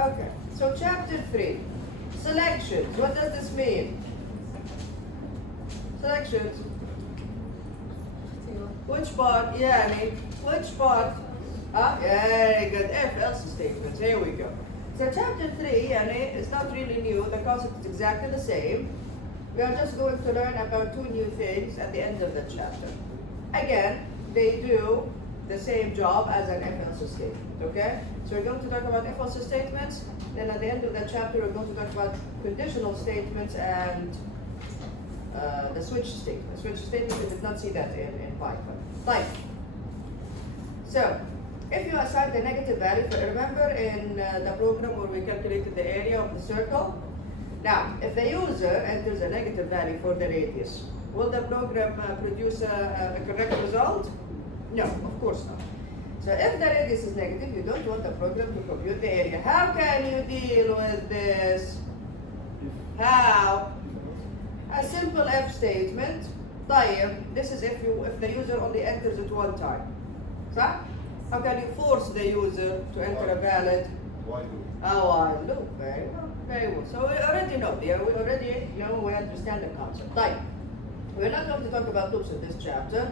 Okay, so chapter 3, selections. What does this mean? Selections. Which part? Yeah, which part? Very good. If else statements. Here we go. So chapter 3, it's not really new. The concept is exactly the same. We are just going to learn about two new things at the end of the chapter. Again, they do the same job as an if-else statement, okay? So we're going to talk about if-else statements, then at the end of the chapter we're going to talk about conditional statements and the switch statement. The switch statement, we did not see that in Python. Right. So, if you assign the negative value, remember in the program where we calculated the area of the circle? Now, if the user enters a negative value for the radius, will the program produce a correct result? No, of course not. So if the radius is negative, you don't want the program to compute the area. How can you deal with this? How? A simple if statement. This is if the user only enters it one time. So, how can you force the user to enter a valid? While loop. Very well. Very well. So we already know. We understand the concept. We're not going to talk about loops in this chapter.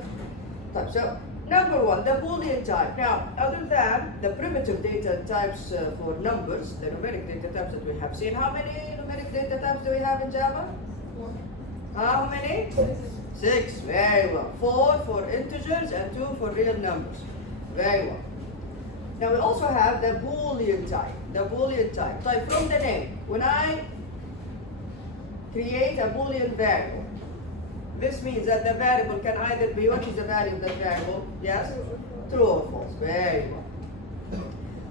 So, number one, the Boolean type. Now, other than the primitive data types for numbers, the numeric data types that we have seen, how many numeric data types do we have in Java? How many? 6. Very well. 4 for integers and 2 for real numbers. Very well. Now we also have the Boolean type. The Boolean type. Like from the name, when I create a Boolean variable, this means that the variable can either be, what is the value of that variable? Yes? True or false. Very well.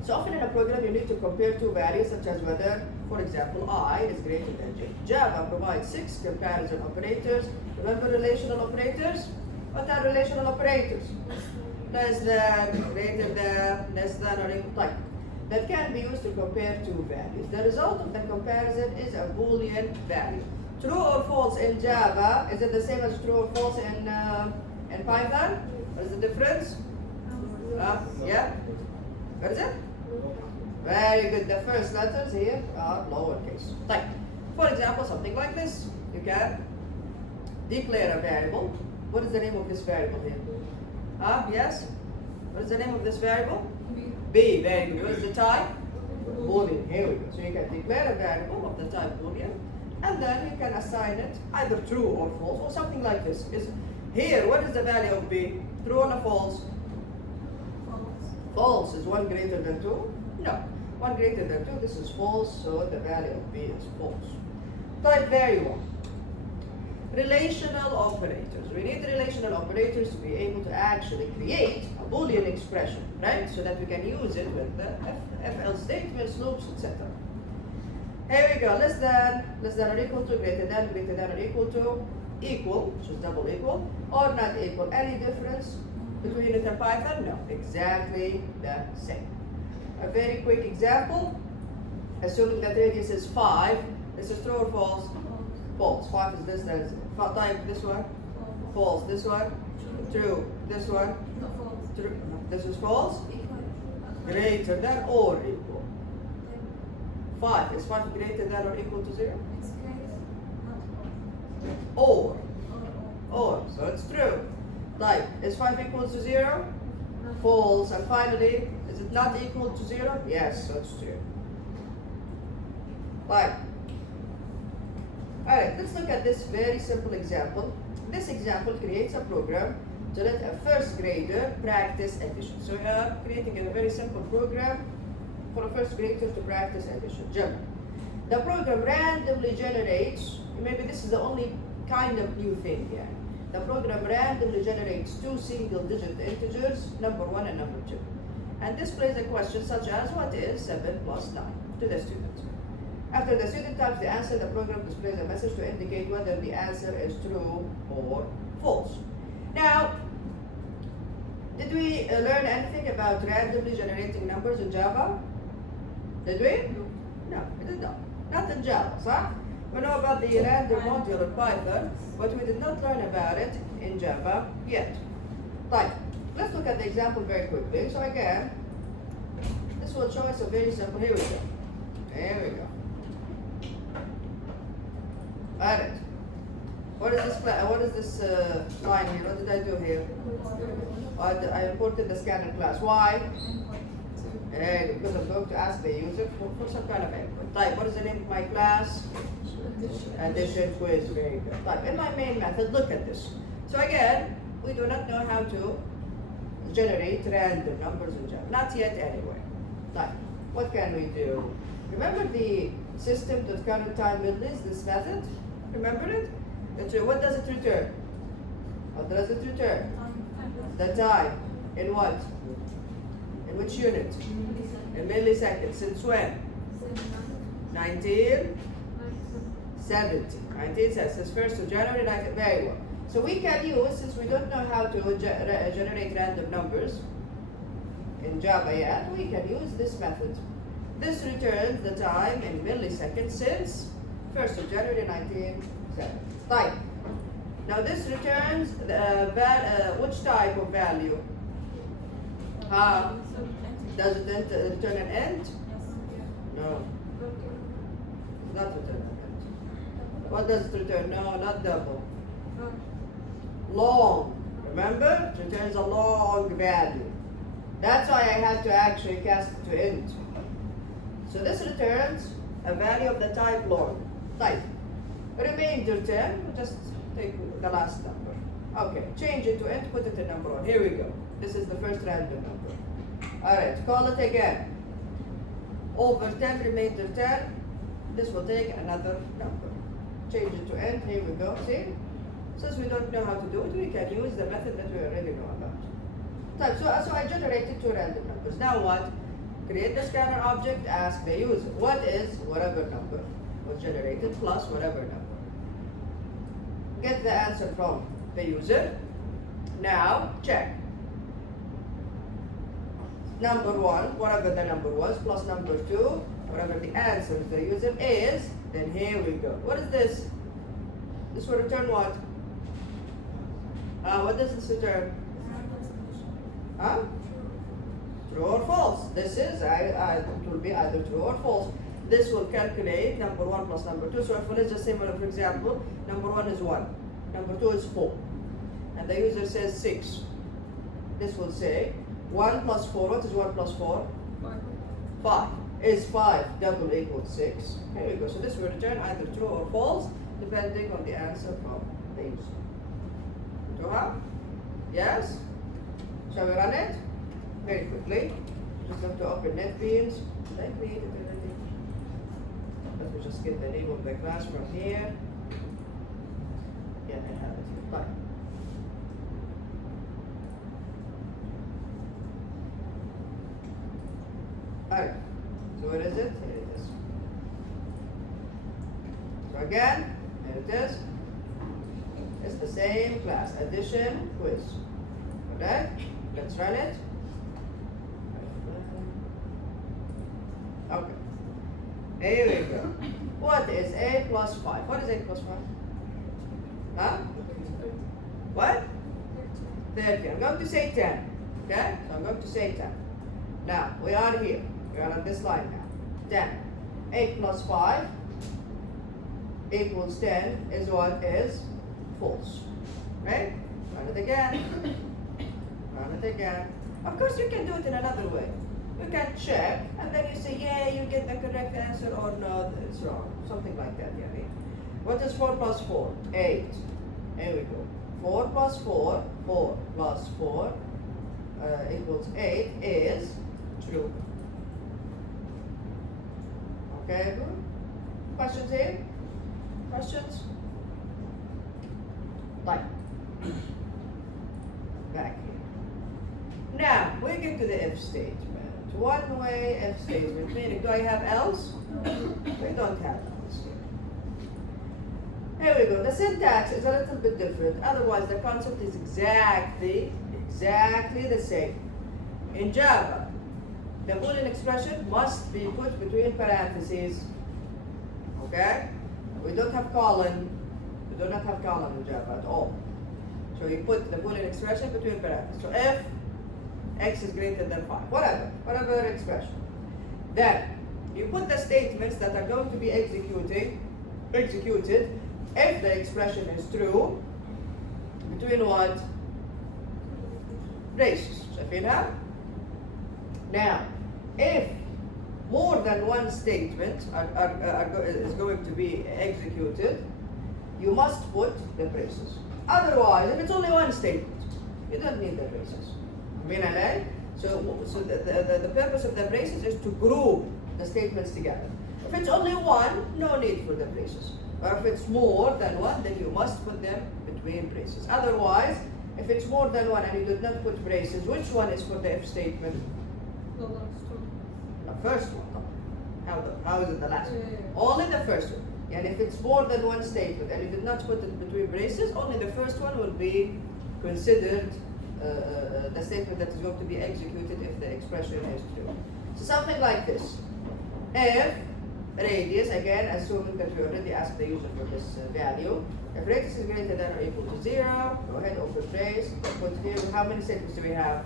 So often in a program you need to compare two values such as whether, for example, I is greater than j. Java provides 6 comparison operators. Remember relational operators? What are relational operators? Less than, greater than, less than, or equal type. That can be used to compare two values. The result of the comparison is a Boolean value. True or false in Java, is it the same as true or false in Python? What is the difference? Yeah? What is it? Very good. The first letters here are lowercase. For example, something like this. You can declare a variable. What is the name of this variable here? Yes? What is the name of this variable? B. Very good. What is the type? Boolean. Here we go. So you can declare a variable of the type Boolean, and then you can assign it either true or false, or something like this. Here, what is the value of B? True or false? False. Is 1 greater than 2? No. 1 greater than 2, this is false, so the value of B is false. Type very well. Relational operators. We need relational operators to be able to actually create a Boolean expression, right? So that we can use it with the if-else statements, loops, etc. Here we go. Less than or equal to, greater than or equal to, equal, which is double equal, or not equal. Any difference between it and Python? No. Exactly the same. A very quick example. Assuming that radius is 5, this is true or false? False. 5 is less than 0. Type this one? False. This one? True. This one? True. This is false? Greater than or equal? 5. Is 5 greater than or equal to 0? Or. So it's true. Type. Is 5 equal to 0? False. And finally, is it not equal to 0? Yes, so it's true. Right. Alright, let's look at this very simple example. This example creates a program to let a first grader practice addition. So we are creating a very simple program for a first grader to practice addition. Jump. The program randomly generates, maybe this is the only kind of new thing here. The program randomly generates 2 single-digit integers, number 1 and number 2. And displays a question such as, what is 7 plus 9 to the student? After the student types the answer, the program displays a message to indicate whether the answer is true or false. Now, did we learn anything about randomly generating numbers in Java? Did we? No, we did not. Not in Java, so we know about the random module in Python, but we did not learn about it in Java yet. Right, let's look at the example very quickly. So again, this will show us a very simple, here we go. There we go. Alright. What is this line here? What did I do here? I imported the scanner class. Why? Because I'm going to ask the user for some kind of input. Type, what is the name of my class? Addition quiz. Very good. Type, in my main method, look at this. So again, we do not know how to generate random numbers in Java. Not yet anyway. Type, what can we do? Remember the system.currentTime middle this method? Remember it? What does it return? What does it return? The time. In what? In which unit? In milliseconds. Since when? 1970. 1970. Since 1st of January 19. Very well. So we can use, since we don't know how to generate random numbers in Java yet, we can use this method. This returns the time in milliseconds since 1st of January 1970. Type. Now this returns which type of value? Does it return an int? No. It's not return an int. What does it return? No, not double. Long. Remember? It returns a long value. That's why I had to actually cast it to int. So this returns a value of the type long. Type. Remainder 10, just take the last number. Okay, change it to int, put it in number 1. Here we go. This is the first random number. Alright, call it again. Over 10, remainder 10. This will take another number. Change it to int, here we go. See? Since we don't know how to do it, we can use the method that we already know about. Type. So I generated 2 random numbers. Now what? Create the scanner object, ask the user, what is whatever number was generated plus whatever number. Get the answer from the user. Now check. Number 1, whatever the number was, plus number 2, whatever the answer of the user is, then here we go. What is this? This will return what? What does this return? Huh? True or false. This is, it will be either true or false. This will calculate number 1 plus number 2. So if let's just say, for example, number 1 is 1, number 2 is 4, and the user says 6. This will say 1 plus 4, what is 1 plus 4? 5. Is 5 double equals 6? Here we go. So this will return either true or false, depending on the answer from the user. Tuha? Yes? Shall we run it? Very quickly. Just have to open NetBeans. Did I create it already? Let me just get the name of the class from here. Yeah, I have it here. Fine. Alright. So where is it? Here it is. So again, here it is. It's the same class. Addition quiz. Okay? Let's run it. Okay. Here we go. What is 8 plus 5? What is 8 plus 5? Huh? What? 30. I'm going to say 10. Okay? So I'm going to say 10. Now, we are here. We are on this line now. 10. 8 plus 5 equals 10 is what is false. Right? Run it again. Run it again. Of course, you can do it in another way. You can check, and then you say, yeah, you get the correct answer, or no, it's wrong. Something like that, yeah. What is 4 plus 4? 8. Here we go. 4 plus 4, 4 plus 4 equals 8 is true. Okay, good. Questions here? Questions? Like. Back here. Now, we get to the if statement. One way if statement, meaning do I have else? We don't have else here. Here we go. The syntax is a little bit different. Otherwise, the concept is exactly the same. In Java, the Boolean expression must be put between parentheses. Okay? We don't have colon. We do not have colon in Java at all. So you put the Boolean expression between parentheses. So if x is greater than 5, whatever expression. Then, You put the statements that are going to be executed if the expression is true between what? Braces. شايفينها؟ Now, if more than one statement is going to be executed, you must put the braces. Otherwise, if it's only one statement, you don't need the braces. So the purpose of the braces is to group the statements together. If it's only one, no need for the braces. Or if it's more than one, then you must put them between braces. Otherwise, if it's more than one and you did not put braces, which one is for the if statement? The last one. The first one. How is it the last one? Yeah. Only the first one. And if it's more than one statement and you did not put it between braces, only the first one will be considered the statement that is going to be executed if the expression is true. So something like this. If radius, again, assuming that we already asked the user for this value, if radius is greater than or equal to 0, go ahead, open brace, put here. How many statements do we have?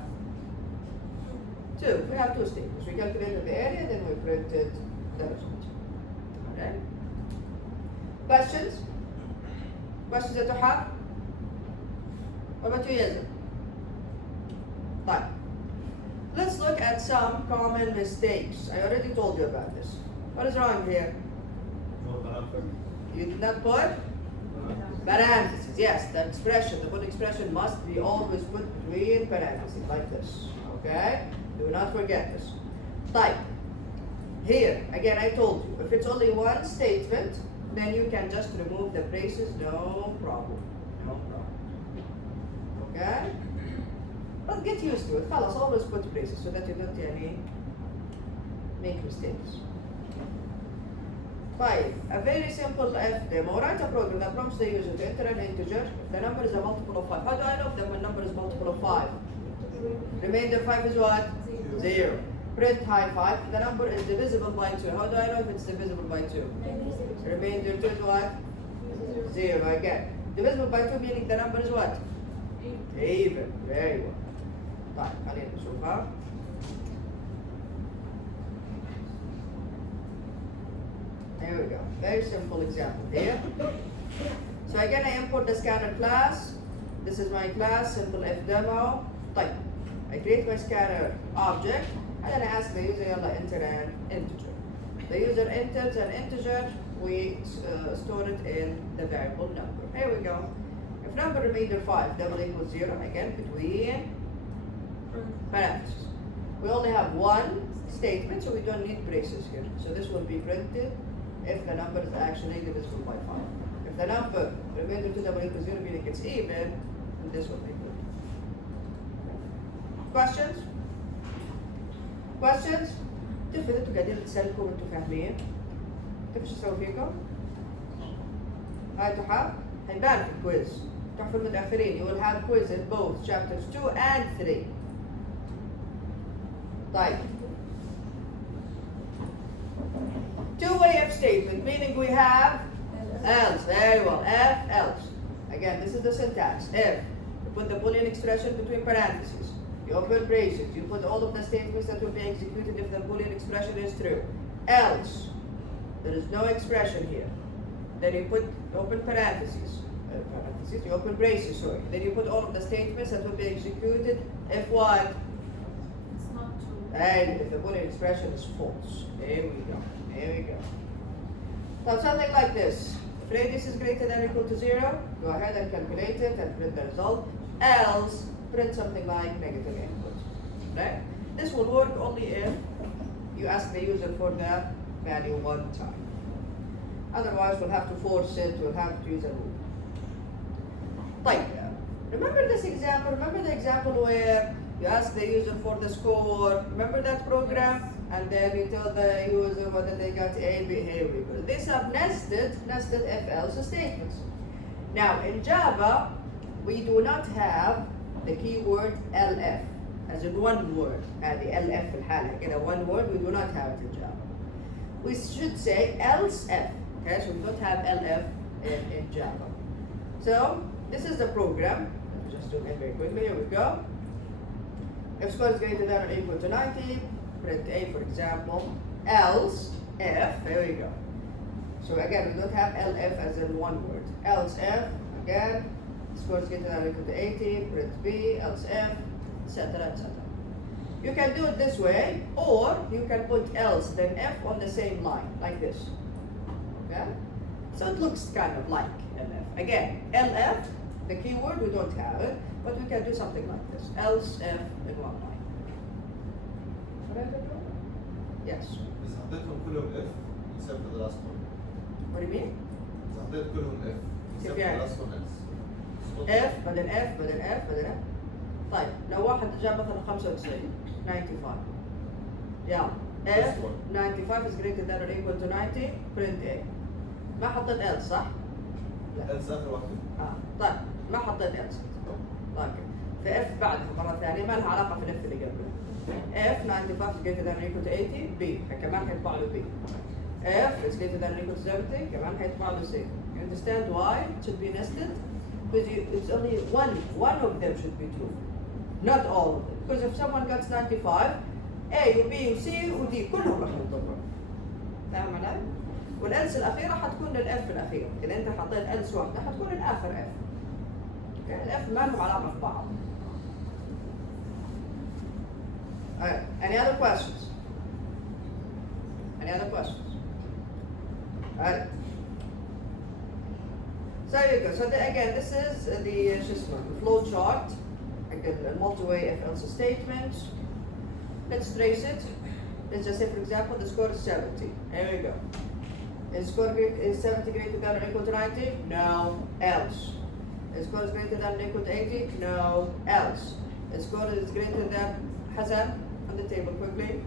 2. We have 2 statements. We calculated the area, then we printed the result. Okay? Questions? Questions that you have? What about you, Yazid? Fine. Let's look at some common mistakes. I already told you about this. What is wrong here? You did not put parentheses. Yes, the expression, the full expression must be always put between parentheses, like this. Okay? Do not forget this. Type. Here, again, I told you, if it's only one statement, then you can just remove the braces, no problem. No problem. Okay? But get used to it. خلاص, always put braces so that you don't make mistakes. 5. A very simple if demo. Write a program that prompts the user to enter an integer. If the number is a multiple of 5. How do I know if the number is multiple of 5? Remainder 5 is what? 0. Print high 5. The number is divisible by 2. How do I know if it's divisible by 2? Remainder 2 is what? 0 again. Divisible by 2 meaning the number is what? Even. Very well. طيب خلينا نشوفها. There we go. Very simple example here. So again, I import the scanner class. This is my class, simple if demo. طيب. I create my scanner object and then I ask the user يلا enter an integer. The user enters an integer. We store it in the variable number. Here we go. If number remainder 5 double equals 0, again between parentheses. We only have one statement, so we don't need braces here. So this will be printed if the number is actually divisible by 5. If the number remainder 2 double equals 0 meaning it's even, then this will be good. Questions? Questions؟ تفهم انتوا قاعدين تسألكم وانتوا فاهمين؟ انتوا ايش تسوي فيكم؟ هاي تحف؟ هيبان في الكويز. تحف المتأخرين. You will have quiz in both chapters 2 and 3. طيب. Two-way if statement, meaning we have else. Very well. If, else. Again, this is the syntax. If. You put the Boolean expression between parentheses. You open braces. You put all of the statements that will be executed if the Boolean expression is true. Else. There is no expression here. Then you put open parentheses. You open braces, sorry. Then you put all of the statements that will be executed if what? It's not true. And if the Boolean expression is false. There we go. There we go. So something like this. If radius is greater than or equal to 0, go ahead and calculate it and print the result. Else, print something like negative input. Right? This will work only if you ask the user for the value one time. Otherwise, we'll have to force it, we'll have to use a rule. طيب. Remember this example? Remember the example where you ask the user for the score? Remember that program? And then you tell the user whether they got A, B, here we go. These are nested if-else statements. Now, in Java, we do not have the keyword LF, as in one word. The LF في الحالة كده one word, we do not have it in Java. We should say else F. Okay, so we don't have LF in Java. So, this is the program. Let me just do it very quickly. Here we go. If score is greater than or equal to 90, print A for example. Else, F, there we go. So again, we don't have LF as in one word. Else F, again, score is greater than or equal to 80, print B, else F, etc., etc. You can do it this way, or you can put else then F on the same line, like this. Okay? So it looks kind of like LF. Again, LF, the keyword, we don't have it, but we can do something like this. Else F in one line. Yes. بس حطيتهم كلهم F except for the last one. What do you mean? بس حطيت كلهم F except for يعني؟ the last one else. F بعدين F بعدين F بعدين F. طيب لو واحد جاب مثلا 95 95 يلا F 95 is greater than or equal to 90 print A. ما حطيت else صح؟ else آخر واحدة. طيب ما حطيت else. طيب في F بعد مرة ثانية ما لها علاقة في الF اللي قبله. F 95 is greater than or equal to 80 B كمان حيطبع له B. F is greater than or equal to 70 كمان حيطبع له C. You understand why it should be nested? Because it's only one of them should be true. Not all of them. Because if someone gets 95, A و B و C و D كلهم راح ينطبقوا. فاهم علي؟ والإلس الأخيرة حتكون للإف الأخير. إذا أنت حطيت إلس واحدة حتكون الآخر إف. Okay? الإف ما لهم علاقة في بعض. Alright. Any other questions? Any other questions? Alright. So there you go. So again, this is the flow chart. Again, a multi-way if-else statement. Let's trace it. Let's just say, for example, the score is 70. There we go. Is 70 greater than or equal to 90? No. Else. Is score is greater than or equal to 80? No. Else. Is score is greater than Hassan on the table quickly.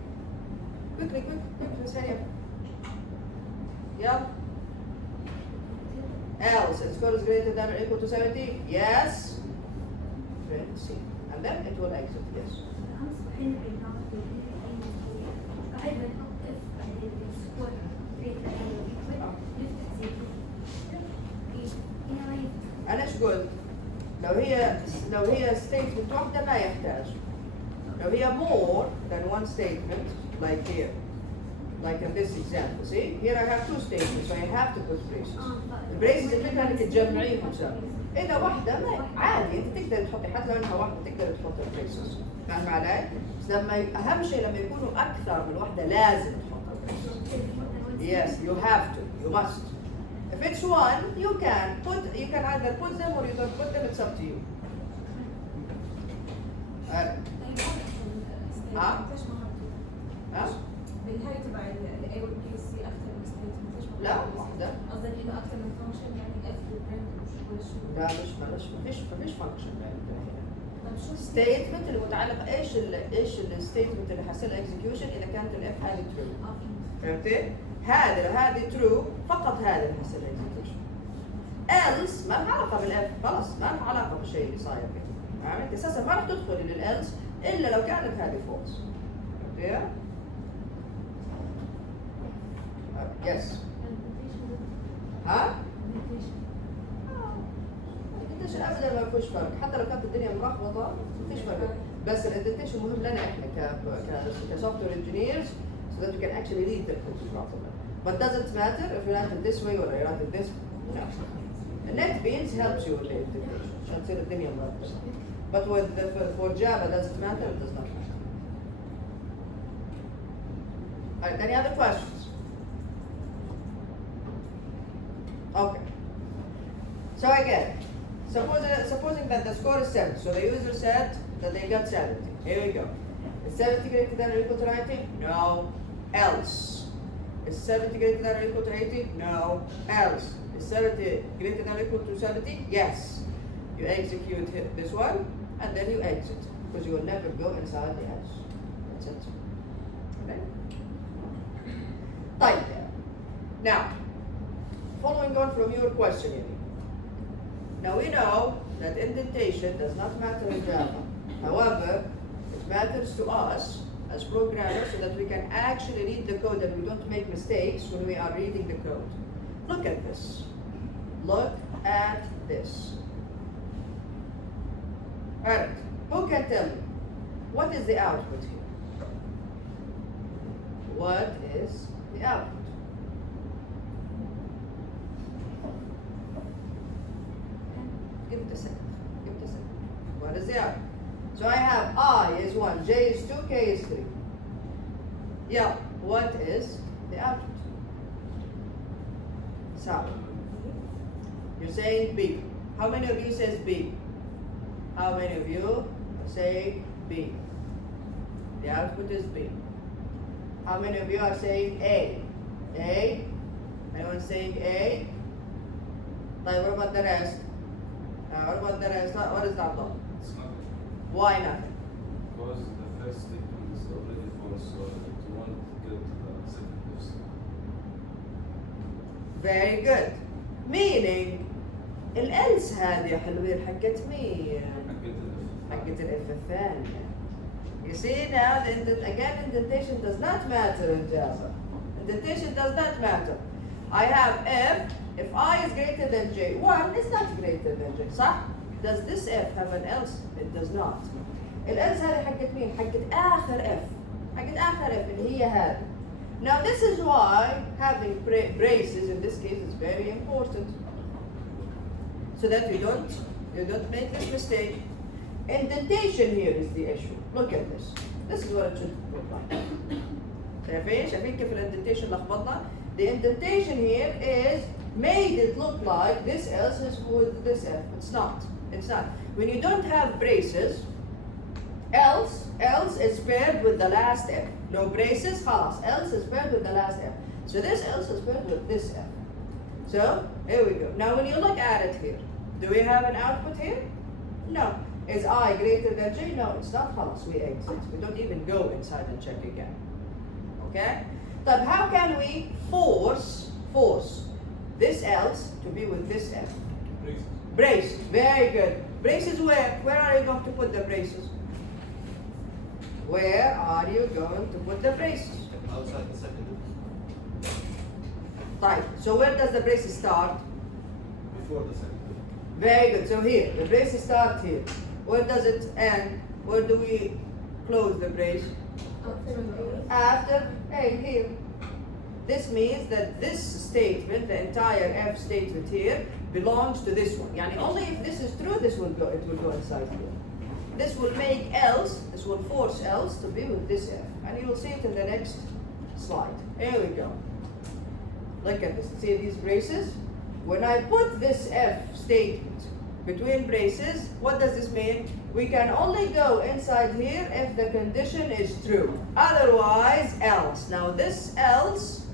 Quickly, let's say it. Yeah. Else. Is score is greater than or equal to 70? Yes. C. And then it will exit. Yes. أنا إيش قلت؟ لو هي statement واحدة ما يحتاج. لو هي more than one statement, like here, like in this example. See, here I have two statements, so I have to put braces. البريسز الفكرة إنك تجمعيهم سوا. إذا واحدة ما عادي أنت تقدر تحطي حتى لو إنها واحدة تقدر تحطي البريسز. فاهم علي؟ بس أهم شيء لما يكونوا أكثر من واحدة لازم تحطي البريسز. Yes, you have to. You must. If it's one, you can either put them or you don't put them. It's up to you. بالهاي تبع ال A وال B C أكثر من statement ليش ما لا واحدة. قصدك إنه أكثر من function يعني F والprint ولا شو؟ لا مفيش function طيب شو statement اللي متعلقة ايش الستيتمنت اللي حصل execution إذا كانت الاف هذه true. فهمتي؟ هذه true فقط هذا اللي حصل execution. else ما لها علاقة بالاف خلاص ما لها علاقة بالشيء اللي صاير كده. فهمت؟ أساسا ما راح تدخلي للelse إلا لو كانت هذه false. فهمتي؟ Yes. ها؟ الدنتيشن ابدا ما فيش فرق، حتى لو كانت الدنيا ملخبطه ما فيش فرق، بس الدنتيشن مهم لنا احنا كسوفت وير انجينيرز so that we can actually read the code properly. But doesn't matter if you write it this way or you write it this. No. The NetBeans helps you with the indentation عشان تصير الدنيا مرتبه. But for Java does it matter? It does not matter. Alright, any other questions? Okay. So again, supposing that the score is 70, so the user said that they got 70. Here we go. Is 70 greater than or equal to 90? No. Else. Is 70 greater than or equal to 80? No. Else. Is 70 greater than or equal to 70? Yes. You execute this one, and then you exit, because you will never go inside the else. That's it. Okay? Type there. Now, following on from your question, now we know that indentation does not matter in Java. However, it matters to us as programmers so that we can actually read the code and we don't make mistakes when we are reading the code. Look at this. Look at this. Alright, who can tell me what is the output here? What is the output? a second. What is the output? So I have I is 1, J is 2, K is 3. Yeah, what is the output? So, you're saying B. How many of you says B? How many of you are saying B? The output is B. How many of you are saying A? A? Anyone saying A? What about the rest? What about the rest? What is that one? It's nothing. Why nothing? Because the first statement is already false, so it won't get the second if statement. Very good. Meaning الألس هذه يا حلوين حقت مين؟ حقت الإف الثانية. You see now, again, indentation does not matter in Java. Indentation does not matter. I have F, if I is greater than J. 1 is not greater than J, صح? Does this F have an else? It does not. الألس هذه حقت مين؟ حقت آخر F. حقت آخر F اللي هي هذه. Now this is why having braces in this case is very important. So that you don't make this mistake. Indentation here is the issue. Look at this. This is what it should look like. شايفين كيف الانdentation لخبطنا؟ The indentation here is made it look like this else is with this F. It's not. It's not. When you don't have braces, else is paired with the last F. No braces, خلاص. Else is paired with the last F. So this else is paired with this F. So here we go. Now when you look at it here, do we have an output here? No. Is I greater than J? No, it's not. خلاص, we exit. We don't even go inside and check again. Okay? But how can we force this else to be with this F? Braces. Braces. Very good. Braces where? Where are you going to put the braces? Where are you going to put the braces? Outside the second if. Right. So where does the braces start? Before the second Very good. So here, the braces start here. Where does it end? Where do we close the brace? After A, here. This means that this statement, the entire F statement here, belongs to this one. Yani only if this is true, it will go inside here. This will make else, this will force else to be with this F. And you will see it in the next slide. Here we go. Look at this. See these braces? When I put this F statement between braces, what does this mean? We can only go inside here if the condition is true. Otherwise, else. Now this else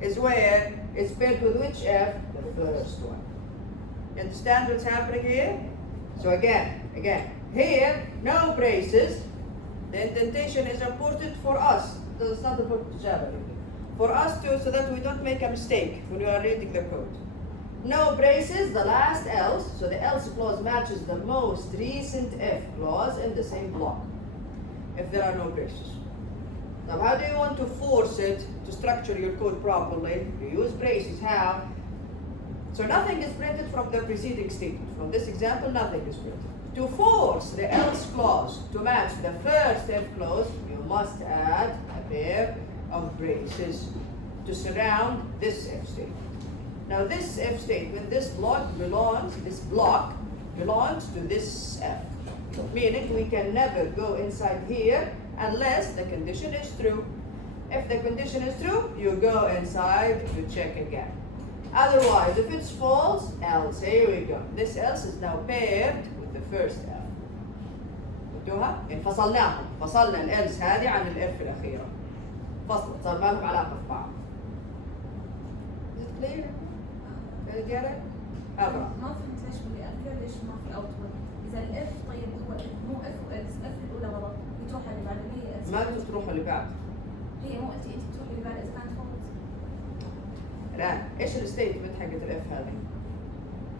is where it's paired with which F? The first one. You understand what's happening here? So again, here, no braces. The indentation is important for us. It's not important to Java. For us too, so that we don't make a mistake when we are reading the code. No braces, the last else, so the else clause matches the most recent if clause in the same block, if there are no braces. Now how do you want to force it to structure your code properly? You use braces, how? So nothing is printed from the preceding statement. From this example, nothing is printed. To force the else clause to match the first if clause, you must add a pair of braces to surround this if statement. Now this if statement, this block belongs to this F. Meaning we can never go inside here unless the condition is true. If the condition is true, you go inside to check again. Otherwise, if it's false, else. Here we go. This else is now paired with the first F. فهمتوها؟ فصلنا الelse هذه عن الF الأخيرة. فصلت، صار ما لهم علاقة في بعض. Is it clear? رجالة؟ أبرا. ما فهمت ليش بالأخير ليش ما في اوتبوت؟ إذا الإف طيب هو مو إف وإلس، الإف الأولى غلط، بتروح اللي بعد اللي هي إلس. ما تروح اللي بعد. هي مو قلتي أنت تروح اللي بعد إذا كانت فولس. الآن إيش الستيتمنت حقت الإف هذه؟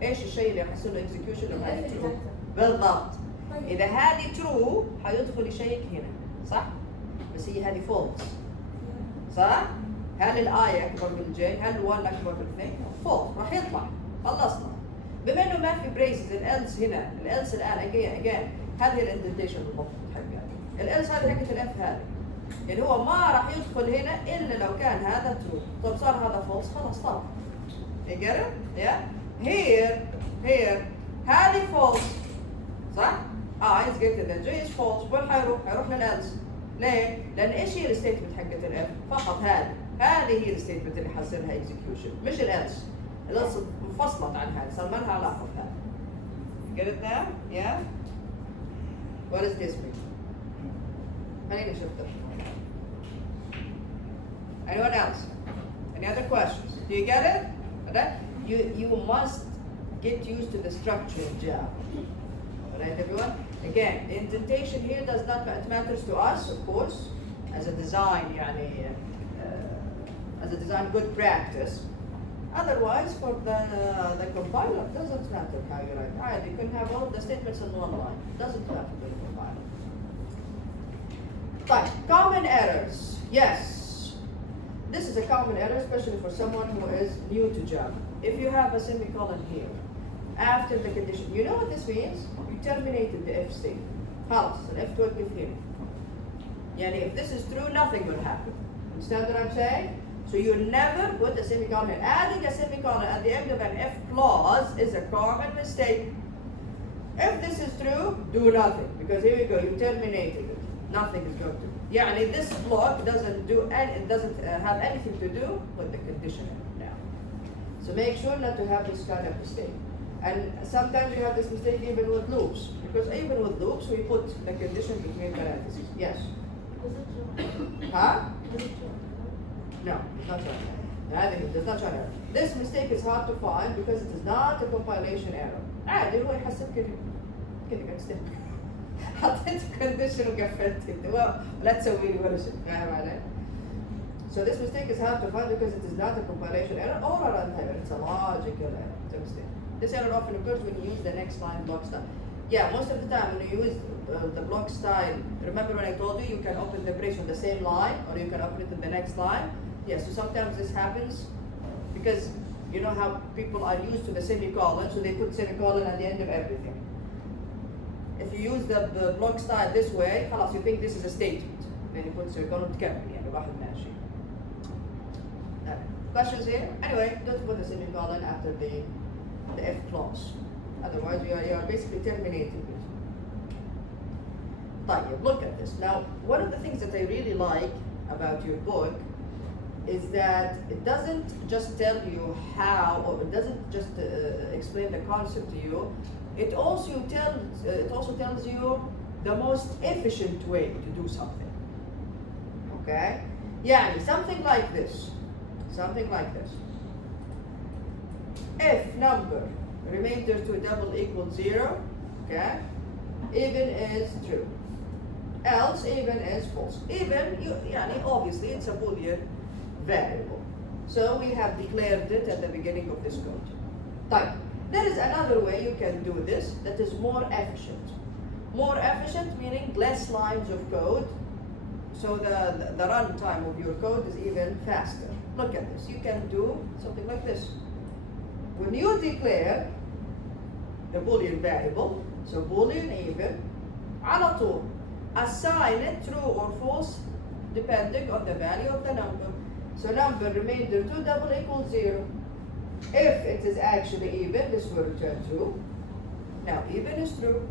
إيش الشيء اللي يحصل له إكزيكيوشن لما هذه ترو؟ بالضبط. إذا هذه ترو حيدخل يشيك هنا، صح؟ بس هي هذه فولس. صح؟ هل الاي اكبر من الجي؟ هل ال1 اكبر من 2؟ فوق راح يطلع. خلصنا. بما انه ما في بريسز الالس هنا، الالس الان اجين هذه الاندنتيشن بالضبط حقها. الالس هذه حقت الاف هذه. يعني هو ما راح يدخل هنا الا لو كان هذا ترو. طب صار هذا فولس خلاص طلع. You get it? Yeah? Here هذه false صح؟ is greater than J is false. وين حيروح للelse. ليه؟ لأن إيش هي الستيتمنت حقت الإف؟ فقط هذه هي الستيتمنت اللي حصير لها execution مش الelse. الelse انفصلت عن هذه صار ما لها علاقة بهذا. Get it now? Yeah? What does this mean? خلينا نشوف ده. Anyone else? Any other questions? Do you get it? Alright? You must get used to the structure of Java. Alright, everyone? Again, the indentation here does not it matters to us, of course, as a design, as a design good practice. Otherwise, for the compiler, it doesn't matter how you write. Alright, you can have all of the statements in one line. It doesn't matter to the compiler. Fine. Common errors. Yes. This is a common error, especially for someone who is new to Java. If you have a semicolon here, after the condition, you know what this means? You terminated the if statement. خلاص, an if توقف here. Yani if this is true, nothing will happen. Understand what I'm saying? So you never put a semicolon. Adding a semicolon at the end of an if clause is a common mistake. If this is true, do nothing. Because here we go, you terminated it. Nothing is going to. Yani this block doesn't do any, it doesn't have anything to do with the condition now. So make sure not to have this kind of mistake. And sometimes we have this mistake even with loops. Because even with loops, we put the condition between parentheses. Yes? Huh? No, it's not trying. It's not trying. This mistake is hard to find because it is not a compilation error. عادي هو يحسب كده كده step. حطيت condition وقفلت ولا تسوي لي ولا شيء. فاهم علي؟ So this mistake is hard to find because it is not a compilation error or a runtime error. It's a logical error. It's a mistake. This error often occurs when you use the next line block style. Yeah, most of the time when you use the block style, remember when I told you you can open the brace on the same line or you can open it in the next line? Yeah, so sometimes this happens because you know how people are used to the semicolon, so they put semicolon at the end of everything. If you use the block style this way, خلاص you think this is a statement. Then you put semicolon تكمل يعني واحد ماشي. Questions here? Anyway, don't put the semicolon after the if clause. Otherwise, you are basically terminating it. طيب, look at this. Now, one of the things that I really like about your book is that it doesn't just tell you how, or it doesn't just explain the concept to you. It also tells you the most efficient way to do something. Okay? Yeah, something like this. Something like this. If number remainder to double equals 0, okay, even is true. Else even is false. Even, obviously it's a Boolean variable. So we have declared it at the beginning of this code. Type. There is another way you can do this that is more efficient. More efficient meaning less lines of code, so the runtime of your code is even faster. Look at this. You can do something like this. When you declare the Boolean variable, so Boolean even, على طول assign it true or false depending on the value of the number. So number remainder 2 double equals 0. If it is actually even, this will return true. Now even is true.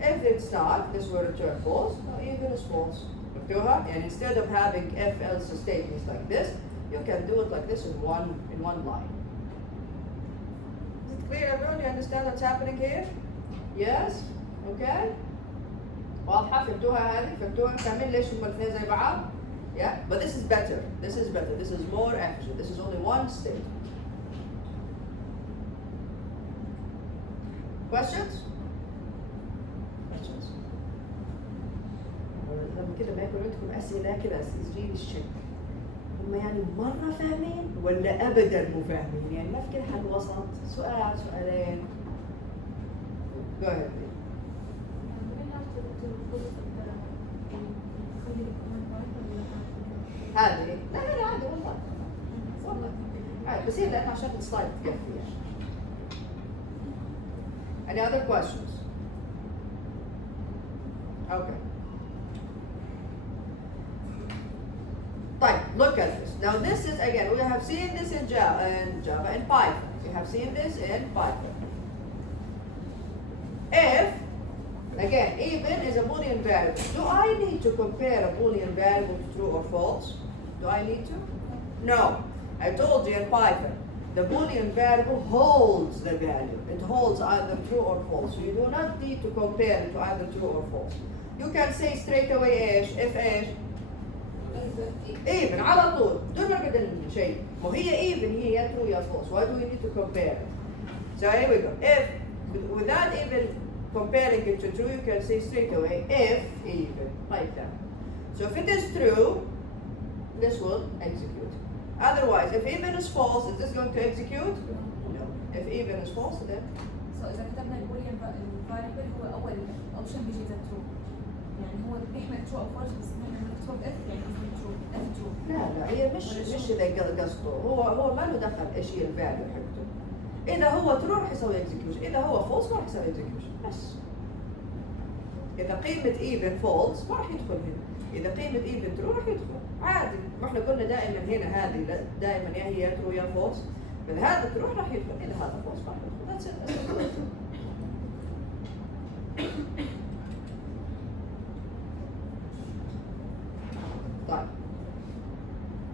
If it's not, this will return false. Now even is false. And instead of having if else statements like this, you can do it like this in one line. Is it clear, everyone? You understand what's happening here? Yes? Okay? واضحة؟ فهمتوها هذه؟ فهمتوها كامل ليش هم الاثنين زي بعض؟ Yeah? But this is better. This is better. This is more efficient. This is only one statement. Questions? Questions? لما كده ما يكون عندكم أسئلة كده تجيب الشك. هم يعني مرة فاهمين ولا أبدا مو فاهمين؟ يعني ما في كده حل وسط، سؤال سؤالين. Go ahead. هذه لا عادي والله عادي بصير لأنه عشان السلايد تكفي يعني. Any other questions? Okay. Fine. Look at this. Now this is again we have seen this in Java and Python. We have seen this in Python. If, again, even is a Boolean variable. Do I need to compare a Boolean variable to true or false? Do I need to? No. I told you in Python, the Boolean variable holds the value. It holds either true or false. So you do not need to compare it to either true or false. You can say straight away ايش if ايش even على طول بدون ما نقعد شيء. ما هي even هي true يا false. Why do we need to compare it? So here we go. If without even comparing it to true, you can say straight away if even like that. So if it is true, this will execute. Otherwise, if even is false, is this going to execute? No. If even is false, then سو اذا كتبنا البوليان فاريبل هو اول اوبشن بيجي اذا ترو، يعني هو بيحمل ترو او فولس، بس نحن بنكتب اف يعني ترو اف ترو. لا هي مش اذا قصده هو ما له دخل ايش هي الفاليو حقته. اذا هو ترو راح يسوي اكزكيوشن، اذا هو فولس ما راح يسوي اكزكيوشن بس. اذا قيمه ايفن فولس ما راح يدخل هنا، اذا قيمه ايفن ترو راح يدخل عادي. ما احنا قلنا دائما هنا هذه دائما يا هي ترو يا فولس، اذا هذا ترو راح يدخل، اذا هذا فولس ما راح يدخل. That's it. طيب.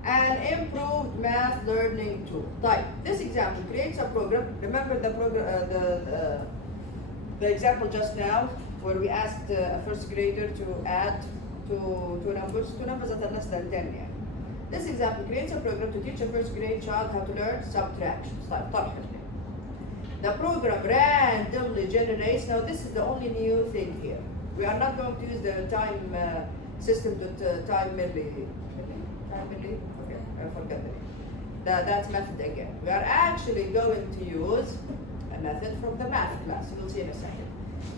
An improved math learning tool. طيب. This example creates a program. Remember the program, the example just now where we asked a first grader to add two numbers that are less than 10. Yeah. This example creates a program to teach a first grade child how to learn subtraction. طيب طرح. The program randomly generates. Now this is the only new thing here. We are not going to use the time system to time milli. Okay, I forgot the name. That's method again. We are actually going to use a method from the math class. You'll see in a second.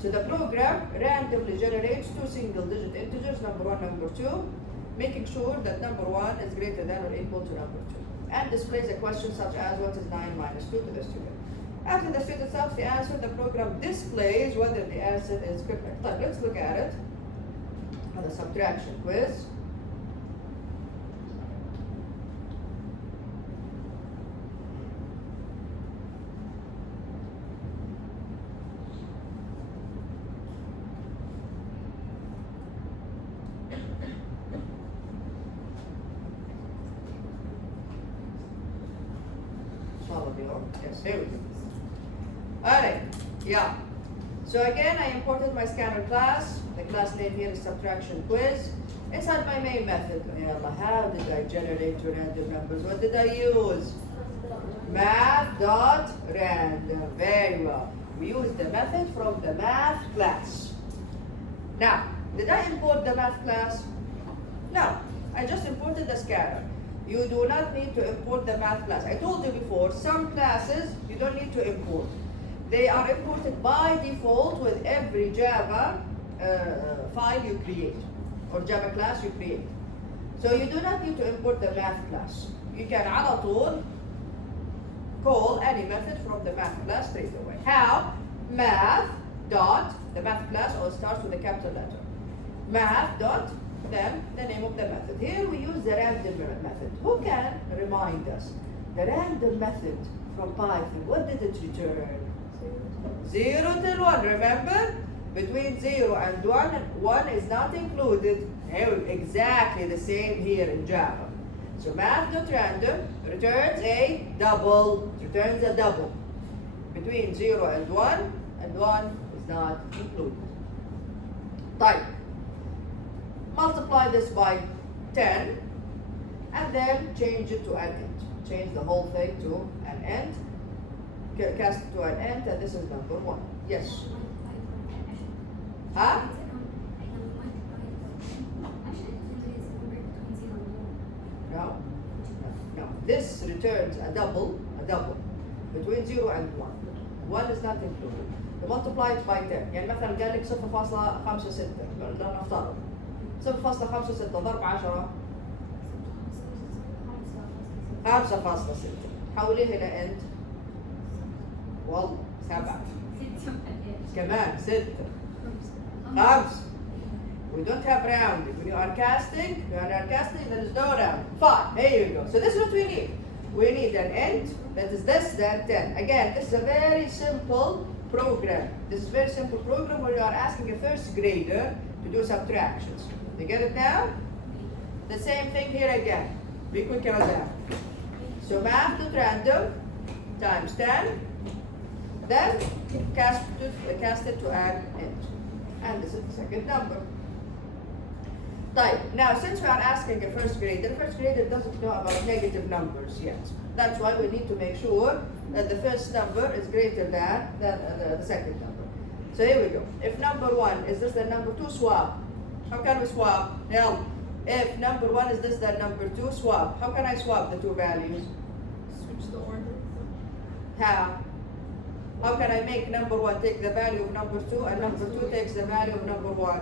So the program randomly generates two single-digit integers, number 1, number 2, making sure that number 1 is greater than or equal to number 2, and displays a question such as what is 9 minus 2 to the student. After the student subs the answer, the program displays whether the answer is correct. طيب, let's look at it. The subtraction quiz. Yes, here we go. Alright, yeah. So again, I imported my scanner class. The class name here is subtraction quiz. Inside my main method. How did I generate two random numbers? What did I use? Math.random. Very well. We used the method from the math class. Now, did I import the math class? No, I just imported the scanner. You do not need to import the math class. I told you before, some classes you don't need to import. They are imported by default with every Java file you create or Java class you create. So you do not need to import the math class. You can على طول call any method from the math class straight away. How? Math dot, the math class always starts with a capital letter. Math dot, then the name of the method. Here we use the random method. Who can remind us? The random method from Python, what did it return? 0 till 1, remember? Between 0 and 1 is not included. Exactly the same here in Java. So math.random returns a double. Returns a double. Between 0 and 1 is not included. Type. Multiply this by 10 and then change it to an int. Change the whole thing to an int. Cast it to an int, and this is number 1. Yes? Huh? No? No. This returns a double, between 0 and 1. 1 is not included. You multiply it by 10. يعني مثلا قال لك 0.56 لنفترض 0.56 ضرب 10 5.6 حوليه إلى انت والله 7 كمان 6 5. We don't have rounding. When you are casting, there is no round. 5. Here you go. So this is what we need. We need an int that is less than 10. Again, this is a very simple program. This is very simple program where you are asking a first grader to do subtractions. You get it now? The same thing here again. Be quick about that. So math to random times 10, then cast it to add int. And this is the second number. Right, now since we are asking a first grader, the first grader doesn't know about negative numbers yet. That's why we need to make sure that the first number is greater than the second number. So here we go. If number 1 is less than number 2, swap. How can we swap? Help. If number 1 is less than number 2, swap. How can I swap the two values? Switch the order. How? How can I make number 1 take the value of number 2 and number 2 takes the value of number 1?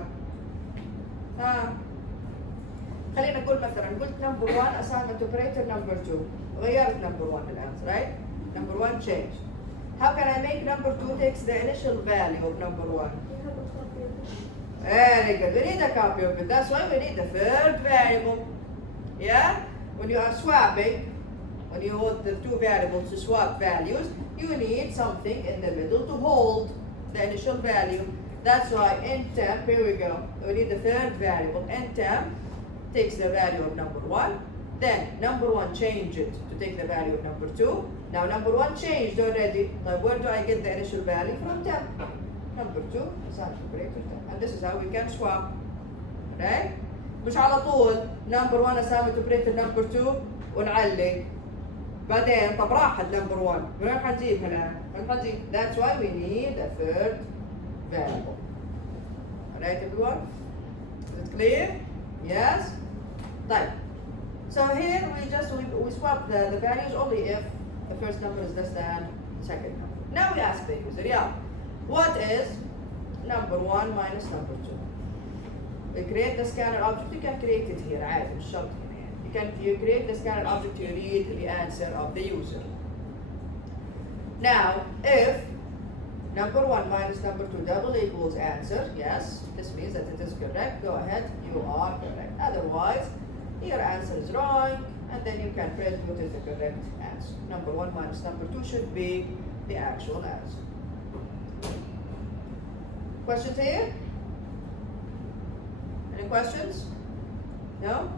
خلينا نقول مثلا قلت number 1 assignment operator number 2 غيرت number 1 الآن, right? Number 1 changed. How can I make number 2 takes the initial value of number 1? Very good. We need a copy of it. That's why we need the third variable. Yeah? When you are swapping, when you want the two variables to swap values, you need something in the middle to hold the initial value. That's why int temp, here we go. We need the third variable. Int temp takes the value of number 1. Then number 1 change it to take the value of number 2. Now number 1 changed already. Now where do I get the initial value? From temp. Number 2 assigned operator temp. And this is how we can swap. Right? مش على طول number 1 assignment operator number 2 ونعلق. بعدين طب راحت number 1. من وين حنجيبها الآن؟ وين حنجيب؟ That's why we need a third variable. Alright everyone? Is it clear? Yes? طيب. So here we swap the values only if the first number is less than the second number. Now we ask the user, yeah, what is number 1 minus number 2? We create the scanner object. You can create it here عادي مش شرط هنا يعني. You create the scanner object to read the answer of the user. Now if number 1 minus number 2 double equals answer, yes, this means that it is correct. Go ahead, you are correct. Otherwise, your answer is wrong, and then you can print what is the correct answer. Number 1 minus number 2 should be the actual answer. Questions here? Any questions? No?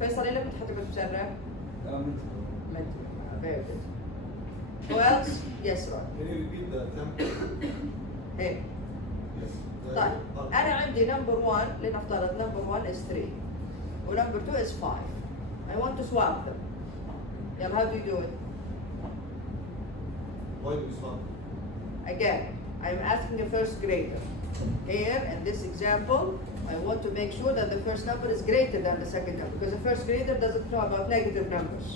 فيصل إيه كنت حتقول بسرعة؟ Very good. Who else? Yes, Ron. Can you repeat the temp? Hey. Yes. طيب أنا عندي number 1 لنفترض number 1 is 3 و number 2 is 5. I want to swap them. Yeah, how do you do it? Why do we swap? Again, I'm asking a first grader. Here in this example, I want to make sure that the first number is greater than the second number because the first grader doesn't know about negative numbers.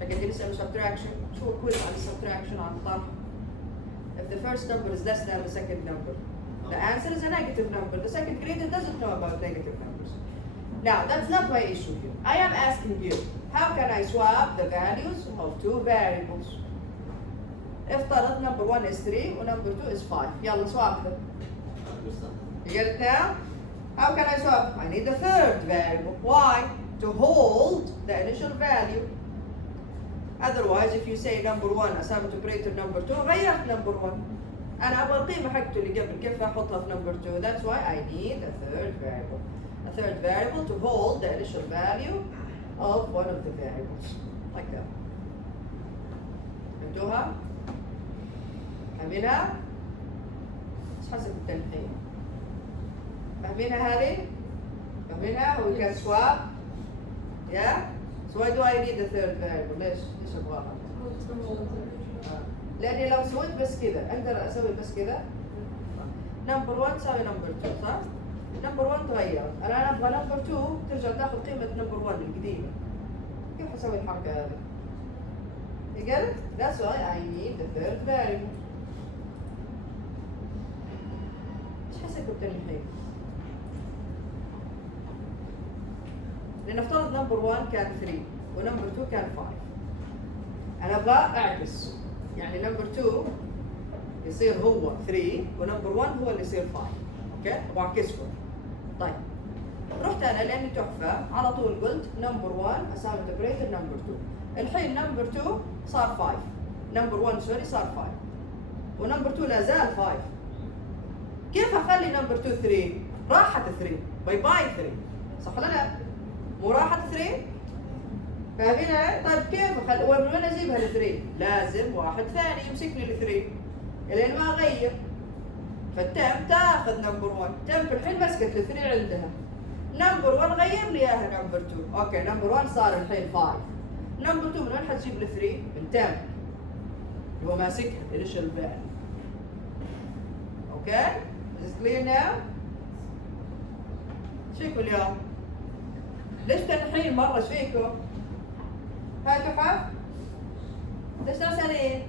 لكن دي نسأله subtraction. شو كل عن subtraction عن طرح. If the first number is less than the second number, the answer is a negative number. The second grader doesn't know about negative numbers. Now, that's not my issue here. I am asking you, how can I swap the values of two variables? افترض number 1 is 3 and number 2 is 5. يلا swap them. Understand. You get it now? How can I swap? I need the third variable. Why? To hold the initial value. Otherwise, if you say number 1 assignment operator number 2, غيرت number 1. أنا أبغى القيمة حقته اللي قبل كيف أحطها في number 2. That's why I need a third variable. A third variable to hold the initial value of one of the variables. Like that. فهمتوها؟ فاهمينها؟ بس حسب التلقين. فاهمينها هذه؟ فاهمينها؟ We can swap. Yeah? So why do I need the third variable? ليش أبغاها؟ لأني لو سويت بس كذا أقدر أسوي بس كذا. نمبر 1 تساوي نمبر 2 صح؟ نمبر 1 تغيرت، أنا أبغى نمبر 2 ترجع تاخذ قيمة نمبر 1 القديمة. كيف أسوي الحركة هذه؟ You get it? That's why I need the third variable. إيش حسيتوا الحين؟ لنفترض نمبر 1 كان 3 ونمبر 2 كان 5. أنا أبغى أعكس، يعني نمبر 2 يصير هو 3 ونمبر 1 هو اللي يصير 5. أوكي؟ أبغى أعكسهم. طيب رحت أنا لأني تحفة على طول قلت نمبر 1 assignment operator نمبر 2. الحين نمبر 2 صار 5. نمبر 1 سوري صار 5. ونمبر 2 لا زال 5. كيف اخلي نمبر 2 3؟ راحت 3، باي باي 3، صح ولا لا؟ مو راحت 3؟ فاهمين علي؟ طيب كيف اخلي؟ ومن وين اجيبها ل 3؟ لازم واحد ثاني يمسك لي ال 3 الين ما اغير. فالتم تاخذ نمبر 1، تم الحين مسكت ال 3 عندها. نمبر 1 غير لي اياها نمبر 2، اوكي نمبر 1 صار الحين 5. نمبر 2 من وين حتجيب ال 3؟ من تم. هو ماسكها initial value. اوكي؟ Is it clear now؟ شوفوا اليوم. ليش تنحين مرة ايش فيكم؟ هاي تحف؟ ليش ناسانين؟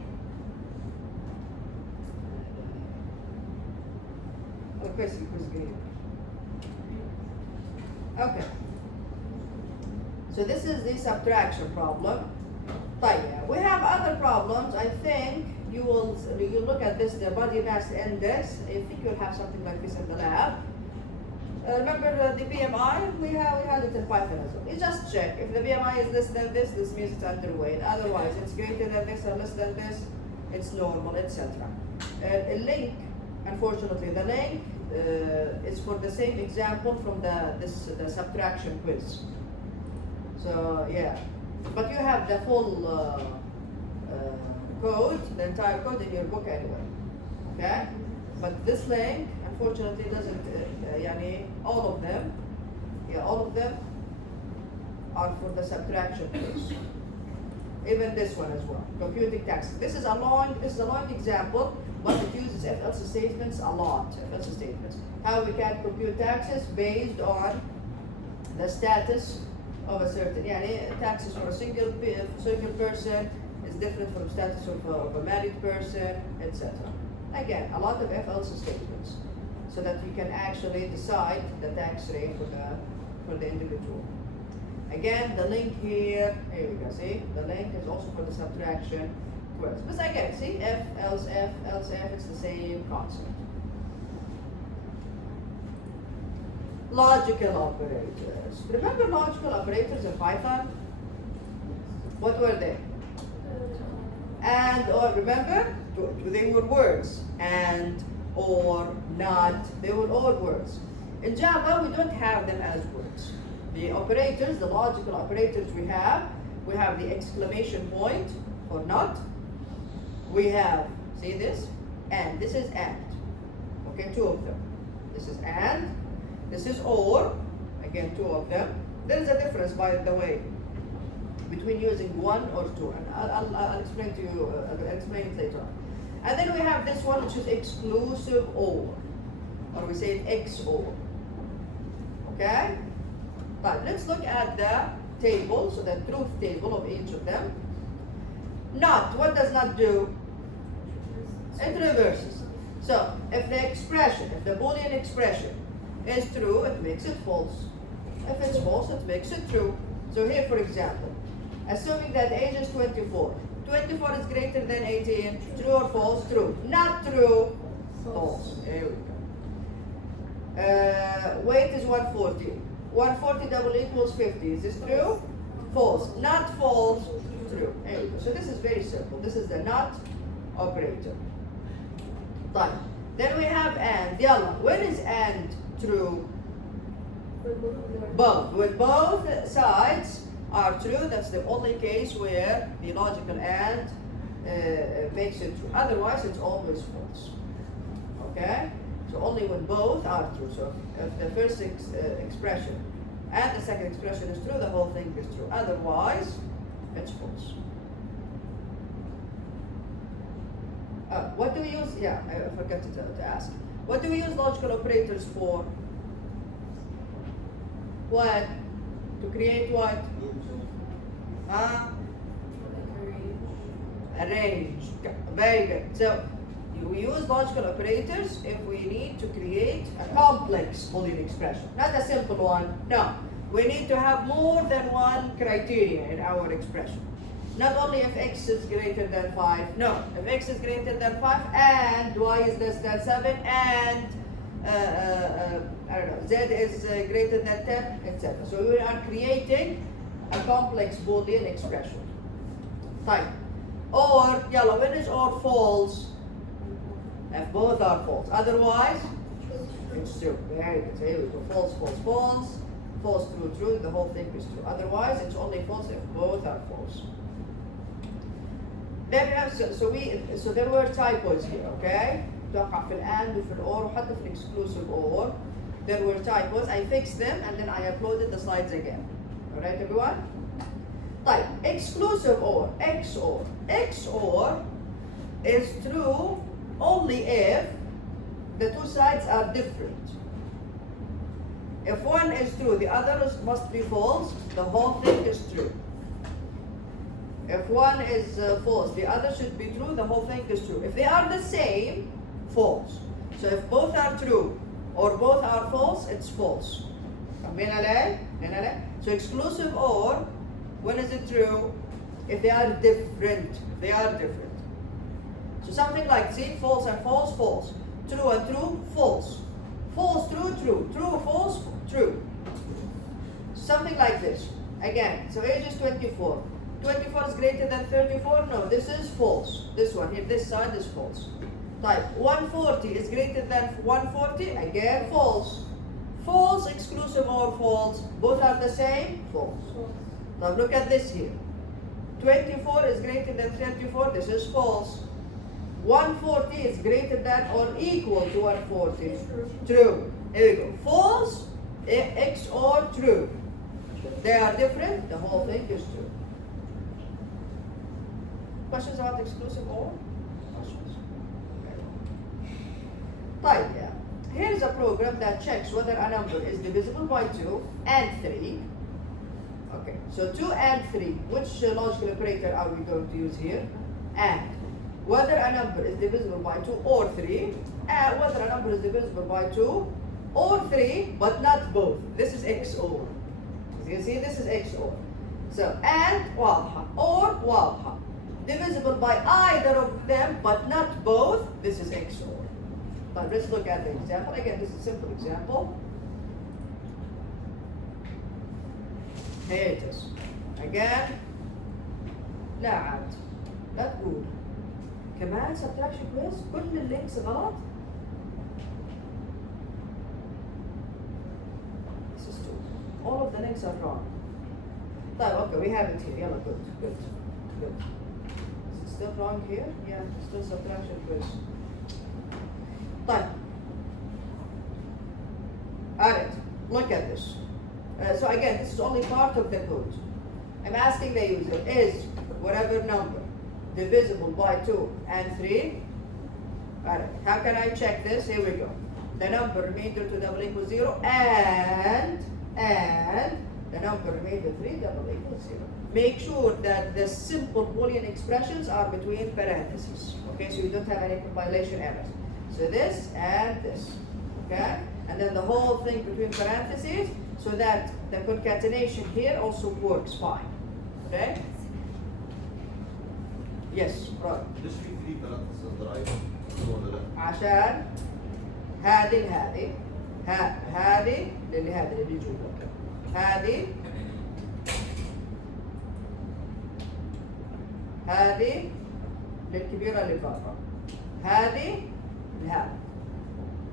كويس كويس قريب. Okay. So this is the subtraction problem. طيب, we have other problems. I think you look at this, the body mass index. I think you'll have something like this in the lab. Remember the BMI? We had it in Python as well. You just check. If the BMI is less than this means it's underweight. Otherwise, it's greater than this or less than this, it's normal, etc. A link, unfortunately, the link is for the same example from the subtraction quiz. So yeah, but you have the full code, the entire code in your book anyway. Okay, but this link unfortunately doesn't. All of them are for the subtraction quiz. Even this one as well. Computing taxes. This is a long example. But it uses if-else statements a lot. If-else statements. How we can compute taxes based on the status of a certain. Taxes for a single person is different from status of a married person, etc. Again, a lot of if-else statements, so that you can actually decide the tax rate for the individual. Again, the link here we go. See, the link is also for the subtraction. But again, see, if, else, it's the same concept. Logical operators. Remember logical operators in Python? What were they? And, or remember? They were words. And, or, not. They were all words. In Java, we don't have them as words. The operators, the logical operators we have the exclamation point for not. We have, see this? And. This is and. Okay, two of them. This is and. This is or. Again, two of them. There is a difference, by the way, between using one or two. And I'll explain to you, I'll explain it later on. And then we have this one, which is exclusive or. Or we say it XOR. Okay? But let's look at the table, so the truth table of each of them. Not, what does not do? It reverses. So, if the Boolean expression is true, it makes it false. If it's false, it makes it true. So here, for example, assuming that age is 24. 24 is greater than 18. True or false? True. Not true? False. Here we go. Weight is 140. 140 double equals 50. Is this true? False. Not false. True. There we go. So this is very simple. This is the not operator. Done. Then we have and. Yalla. When is and true? Both. When both sides are true, that's the only case where the logical and makes it true. Otherwise, it's always false. Okay? So only when both are true. So if the first expression and the second expression is true, the whole thing is true. Otherwise, it's false. What do we use? Yeah, I forgot to ask. What do we use logical operators for? What? To create what? A range. Very good. So we use logical operators if we need to create a complex Boolean expression, not a simple one. No, we need to have more than one criteria in our expression. Not only if x is greater than 5, no, if x is greater than 5 and y is less than 7 and I don't know, z is greater than 10, etc. So we are creating a complex Boolean expression. Fine. Or, yalla, when is or false? If both are false. Otherwise, it's true. Very good. So here we go. False, false, false. False, true, true. The whole thing is true. Otherwise, it's only false if both are false. Then we have so there were typos here, okay? توقع في الآن وفي الأور وحتى في exclusive or. There were typos. I fixed them and then I uploaded the slides again. Alright, everyone? طيب, exclusive or, XOR. XOR is true only if the two sides are different. If one is true, the other must be false, the whole thing is true. If one is false, the other should be true, the whole thing is true. If they are the same, false. So if both are true or both are false, it's false. So exclusive or, when is it true? If they are different. If they are different. So something like, see, false and false, false. True and true, false. False, true, true. True, false, true. Something like this. Again, so age is 24. 24 is greater than 34? No, this is false. This one here, this side is false. Type 140 is greater than 140? Again, false. False, exclusive or false? Both are the same? False. Now look at this here. 24 is greater than 34? This is false. 140 is greater than or equal to 140? True. Here we go. False, X or true. They are different, the whole thing is true. Questions about exclusive or? Questions? Right, yeah. Here's a program that checks whether a number is divisible by 2 and 3. Okay, so 2 and 3. Which logical operator are we going to use here? And. Whether a number is divisible by 2 or 3. And whether a number is divisible by 2 or 3, but not both. This is XOR. You see, this is XOR. So, and واضحة or واضحة. Divisible by either of them, but not both. This is XOR. But let's look at the example. Again, this is a simple example. Here it is. Again, لا عاد لا تقول كمان subtraction quiz كل اللينكس غلط. This is true. All of the links are wrong. طيب, okay, we have it here. يلا, good, good, good. Is it still wrong here? Yeah, still subtraction quiz. طيب. Alright, look at this. So again, this is only part of the code. I'm asking the user, is whatever number divisible by 2 and 3? Alright, how can I check this? Here we go. The number remainder 2 double equals 0 and the number remainder 3 double equals 0. Make sure that the simple Boolean expressions are between parentheses. Okay, so you don't have any compilation errors. So this and this. Okay? And then the whole thing between parentheses so that the concatenation here also works fine. Okay? Yes, right. ليش في 3 parentheses ضرايب ولا لا؟ عشان هذه لهذه هذه لهذه اللي جوا هذه للكبيرة اللي برا هذه لهذا.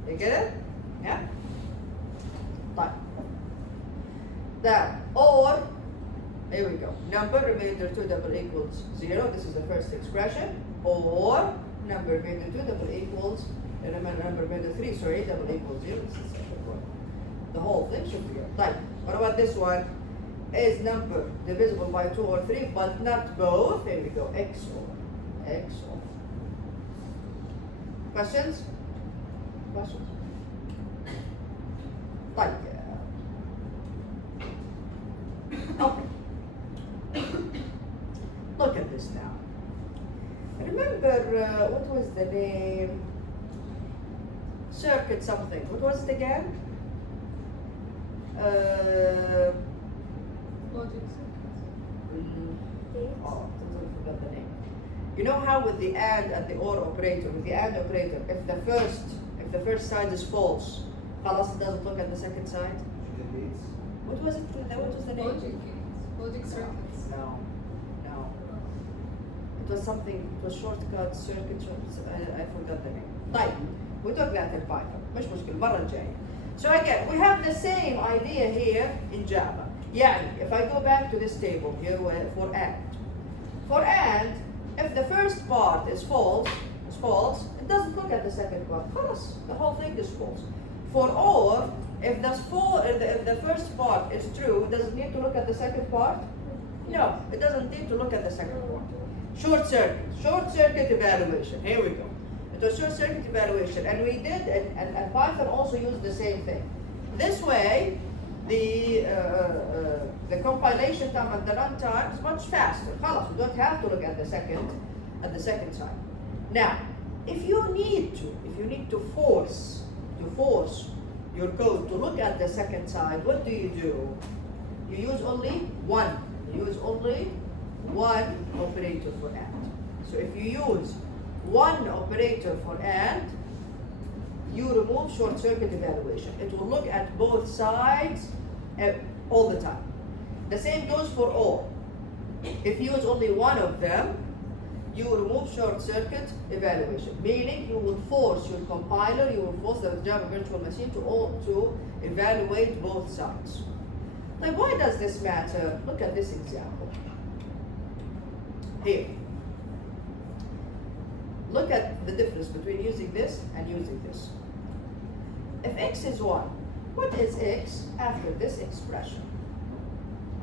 You get it? Yeah? طيب. That or here we go. Number remainder 2 double equals 0. This is the first expression. Or number remainder 2 double equals number remainder 3, sorry, double equals 0. This is the second one. The whole thing should be good. Right. What about this one? Is number divisible by 2 or 3, but not both? Here we go. XOR. XOR. Questions? Questions? Right. Okay. Look at this now. Remember, what was the name? Circuit something. What was it again? Logic Oh, I forgot the name. You know how with the and the or operator, with the and operator, if the first side is false, خلاص it doesn't look at the second side. What was it? What was the name? Logic circuits. No. It it was something, it was shortcut, circuit, I forgot the name. طيب, we took that in Python. مش مشكلة, المرة الجاية. So again, we have the same idea here in Java. يعني, if I go back to this table here for and, if the first part is false, it doesn't look at the second part. خلاص, the whole thing is false. For or, if the first part is true, does it need to look at the second part? No, it doesn't need to look at the second part. Short circuit evaluation. Here we go. It was short circuit evaluation, and we did, and Python also used the same thing. This way, the compilation time and the runtime is much faster. خلاص, you don't have to look at the second side. Now, if you need to force your code to look at the second side, what do? You use only one. You use only one operator for and. So if you use one operator for and, you remove short circuit evaluation. It will look at both sides all the time. The same goes for or. If you use only one of them, you remove short circuit evaluation, meaning you will force your compiler, you will force the Java virtual machine to evaluate both sides. Now, why does this matter? Look at this example. Here. Look at the difference between using this and using this. If x is 1, what is x after this expression?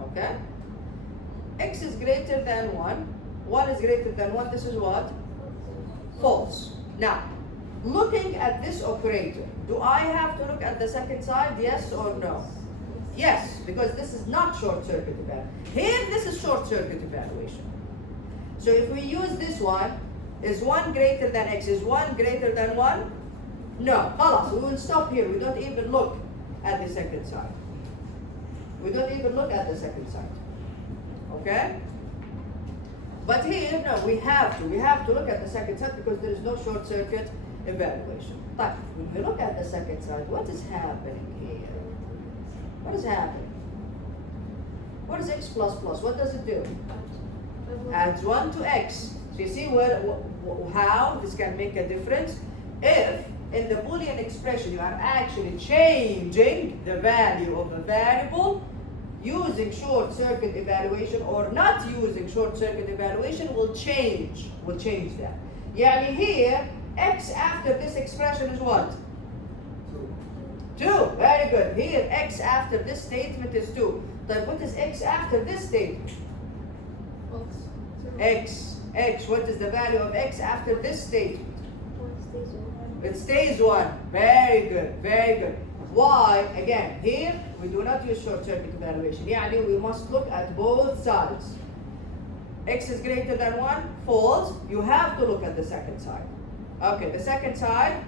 Okay? X is greater than 1. 1 is greater than 1. This is what? False. Now, looking at this operator, do I have to look at the second side? Yes or no? Yes, because this is not short circuit evaluation. Here, this is short circuit evaluation. So if we use this one, is 1 greater than x? Is 1 greater than 1? No. خلاص, we will stop here. We don't even look at the second side. We don't even look at the second side. Okay? But here, no, we have to look at the second side because there is no short circuit evaluation. But when we look at the second side, what is happening here? What is happening? What is x plus plus? What does it do? Adds 1 to x. So you see how this can make a difference? If in the Boolean expression you are actually changing the value of a variable, using short circuit evaluation or not using short circuit evaluation will change that. يعني here, x after this expression is what? 2. Very good. Here, x after this statement is 2. But what is x after this statement? X. What is the value of x after this statement? It stays 1. Very good. Why? Again, here we do not use short circuit evaluation. يعني we must look at both sides. X is greater than 1, false. You have to look at the second side. Okay, the second side,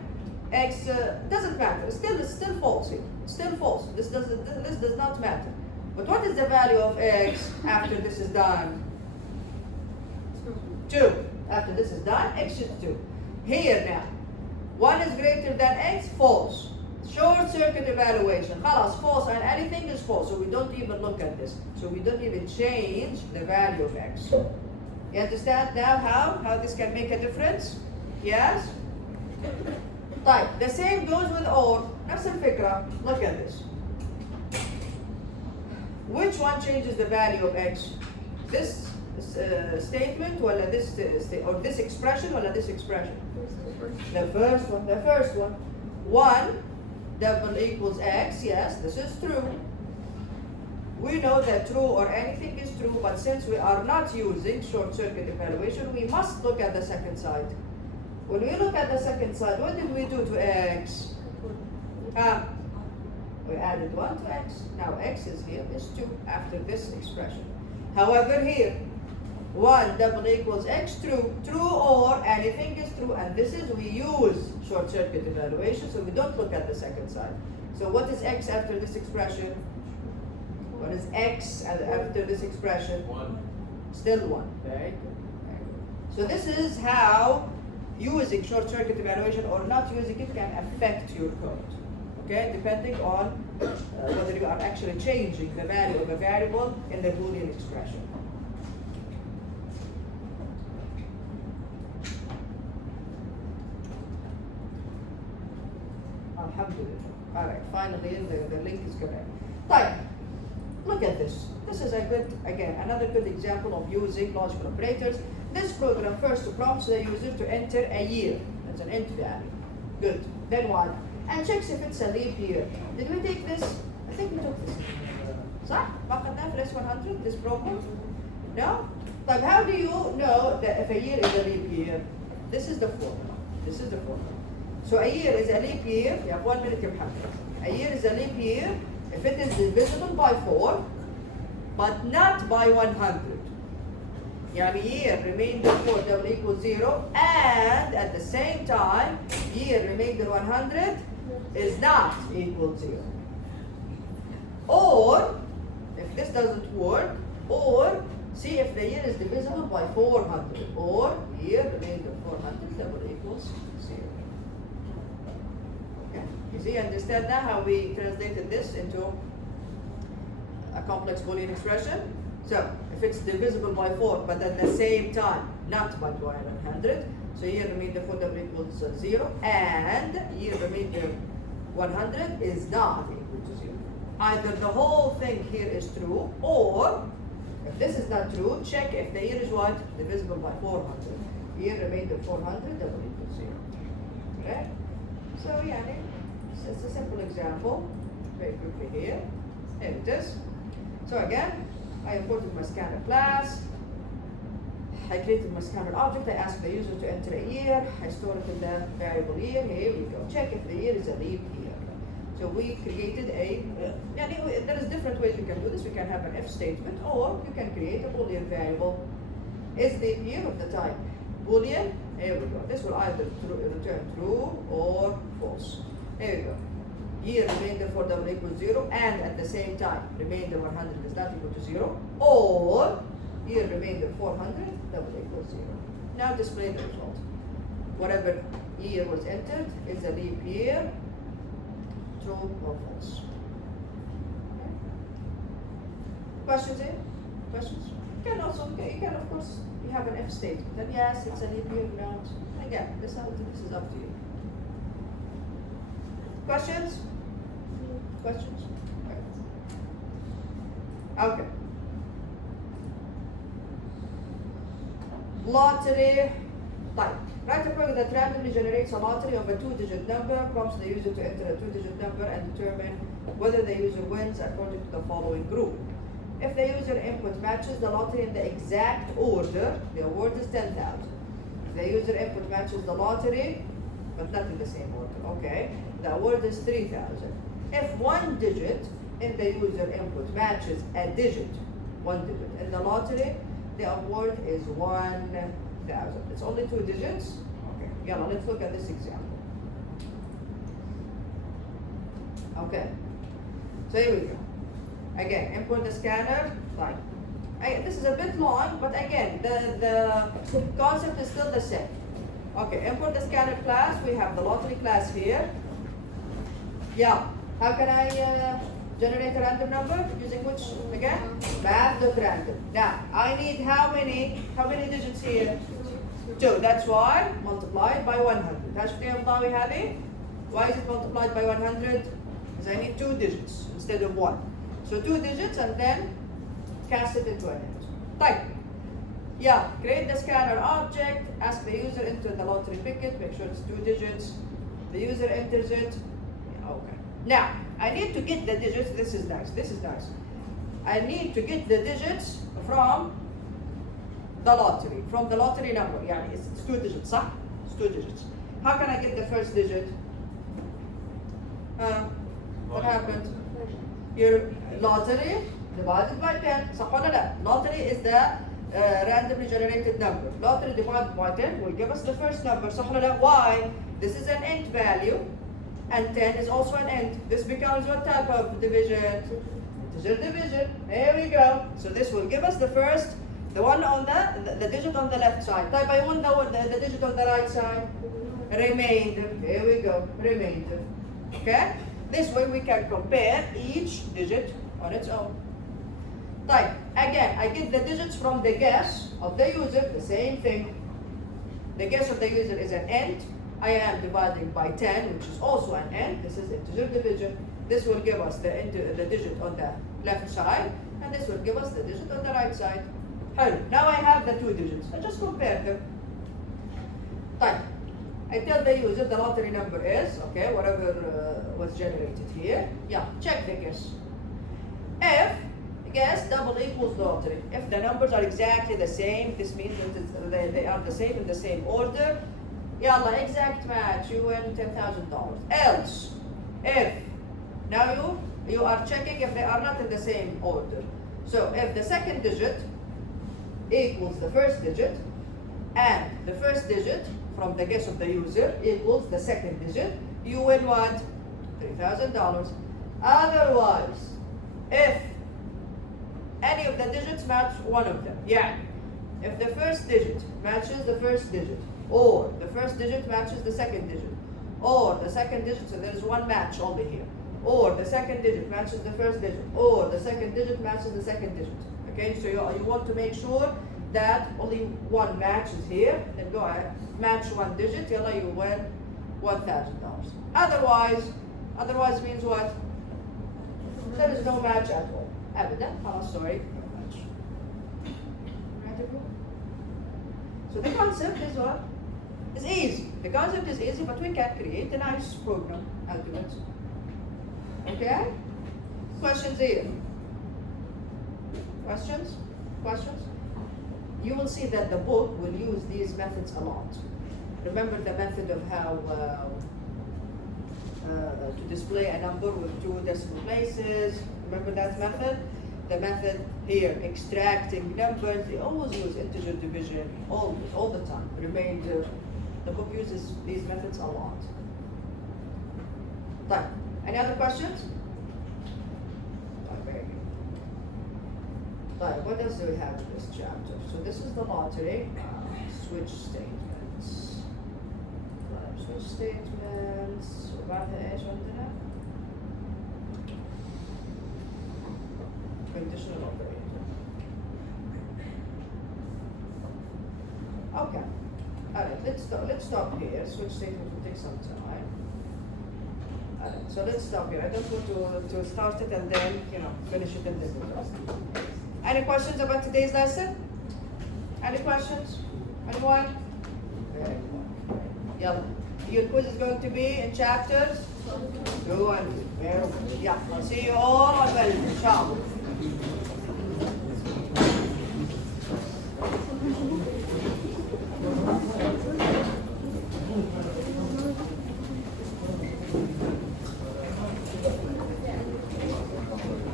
x doesn't matter. It's still false here. Still false. This does not matter. But what is the value of x after this is done? 2. After this is done, x is 2. Here now, 1 is greater than x, false. Short circuit evaluation. خلاص, false, and anything is false. So we don't even look at this. So we don't even change the value of x. You understand now how this can make a difference? Yes? طيب, the same goes with or. نفس الفكرة. Look at this. Which one changes the value of x? This statement or this expression or this expression? The first one. 1 double equals x. Yes, this is true. We know that true or anything is true, but since we are not using short circuit evaluation, we must look at the second side. When we look at the second side, what did we do to x? We added 1 to x. Now x is here, is 2 after this expression. However, here, 1 double equals x, true or anything is true, and this is, we use short circuit evaluation, so we don't look at the second side. So what is x after this expression? What is x after this expression? 1. Still 1. Very good. So this is how using short circuit evaluation or not using it can affect your code. Okay, depending on whether you are actually changing the value of a variable in the Boolean expression. Alright, finally the link is correct. طيب, look at this. This is a good, again, another good example of using logical operators. This program first prompts the user to enter a year. That's an int value. Good. Then what? And checks if it's a leap year. Did we take this? I think we took this. صح؟ ما أخذناه في S100 this problem? No? طيب, how do you know that if a year is a leap year? This is the formula. This is the formula. So a year is a leap year. You have 1 minute, محمد. A year is a leap year if it is divisible by 4, but not by 100. يعني year remainder 4 double equals 0, and at the same time, year remainder 100 is not equal 0. Or, if this doesn't work, or see if the year is divisible by 400, or year remainder 400 double equals 0. Okay. You see, understand now how we translated this into a complex Boolean expression? So, if it's divisible by 4, but at the same time, not by 100, so year remainder 4 double equals 0, and year remainder 100 is not equal to 0. Either the whole thing here is true, or if this is not true, check if the year is what? Divisible by 400. Year remainder 400 double equals 0. Okay? So, yeah, it's a simple example. Very quickly here. Here it is. So again, I imported my scanner class. I created my scanner object. I asked the user to enter a year. I store it in the variable year. Here we go. Check if the year is a leap year. So we created a, there is different ways you can do this. You can have an if statement, or you can create a Boolean variable. Is leap year of the type Boolean? Here we go. This will either return true or false. Here we go. Year remainder 4 double equals 0, and at the same time, remainder 100 is not equal to 0, or year remainder 400 double equals 0. Now display the result. Whatever year was entered is a leap year, true or false. Okay. Questions here? Questions? You can also, you can of course, you have an if statement, then yes, it's a leap year, no. Again, this is up to you. Questions? Questions? Okay. Lottery. Type. Write a program that randomly generates a lottery of a 2-digit number, prompts the user to enter a 2-digit number and determine whether the user wins according to the following group. If the user input matches the lottery in the exact order, the award is 10,000. If the user input matches the lottery, but not in the same order, okay, the award is 3,000. If one digit in the user input matches a digit, one digit in the lottery, the award is 1,000. It's only 2 digits. Okay, yeah, let's look at this example. Okay, so here we go. Again, import the scanner, fine. This is a bit long, but again, the concept is still the same. Okay, import the scanner class. We have the lottery class here. Yeah, how can I generate a random number? Using which, again? Math.random. Now, I need how many digits here? 2. That's why multiplied by 100. That's the we have it. Why is it multiplied by 100? Because I need 2 digits instead of 1. So 2 digits and then cast it into an int. Type. Yeah, create the scanner object, ask the user enter the lottery ticket, make sure it's 2 digits. The user enters it. Yeah, okay. Now, I need to get the digits. This is nice. This is nice. I need to get the digits from the lottery number. Yeah, it's 2 digits, صح? It's 2 digits. How can I get the first digit? What happened? Your lottery divided by 10. صح ولا لا? Lottery is the randomly generated number. Lottery divided by 10 will give us the first number. صح ولا لا? Why? This is an int value, and 10 is also an int. This becomes what type of division? Integer division. Here we go. So this will give us the first, the one on the digit on the left side. Type I want the digit on the right side. Remainder. Here we go. Remainder. Okay? This way we can compare each digit on its own. Type. Again, I get the digits from the guess of the user, the same thing. The guess of the user is an int. I am dividing by 10, which is also an n. This is integer division. This will give us the digit on the left side, and this will give us the digit on the right side. Now I have the two digits. I just compare them. طيب. I tell the user the lottery number is, okay, whatever was generated here. Yeah, check the guess. If guess double equals lottery, if the numbers are exactly the same, this means that they are the same in the same order. Yalla, exact match, you win $10,000. Else, if, now you are checking if they are not in the same order. So if the second digit equals the first digit, and the first digit from the guess of the user equals the second digit, you win what? $3,000. Otherwise, if any of the digits match one of them, yeah, if the first digit matches the first digit, or the first digit matches the second digit, or the second digit, so there's one match only here, or the second digit matches the first digit, or the second digit matches the second digit. Okay, so you want to make sure that only one match is here, then go ahead, match one digit, yalla, you win $1,000. Otherwise means what? There is no match at all. أبدا, خلاص, sorry, no match. Right, everyone? So the concept is what? Is easy. The concept is easy, but we can create a nice program out of it. Okay? Questions here? Questions? Questions? You will see that the book will use these methods a lot. Remember the method of how to display a number with two decimal places? Remember that method? The method here, extracting numbers, they always use integer division, always, all the time. Remainder. The book uses these methods a lot. Right. Any other questions? Very good. Right, what else do we have in this chapter? So this is the lottery. Switch statements. Right, switch statements. وبعدها ايش عندنا؟ Conditional operator. Okay. Alright, let's stop here. Switch statement will take some time. Alright, so let's stop here. I don't want to start it and then, finish it in the middle. Any questions about today's lesson? Any questions? Anyone? Very good. Yalla. Your quiz is going to be in chapters 2 and 3. Very good. Yeah, I'll see you all on Wednesday. Inshallah.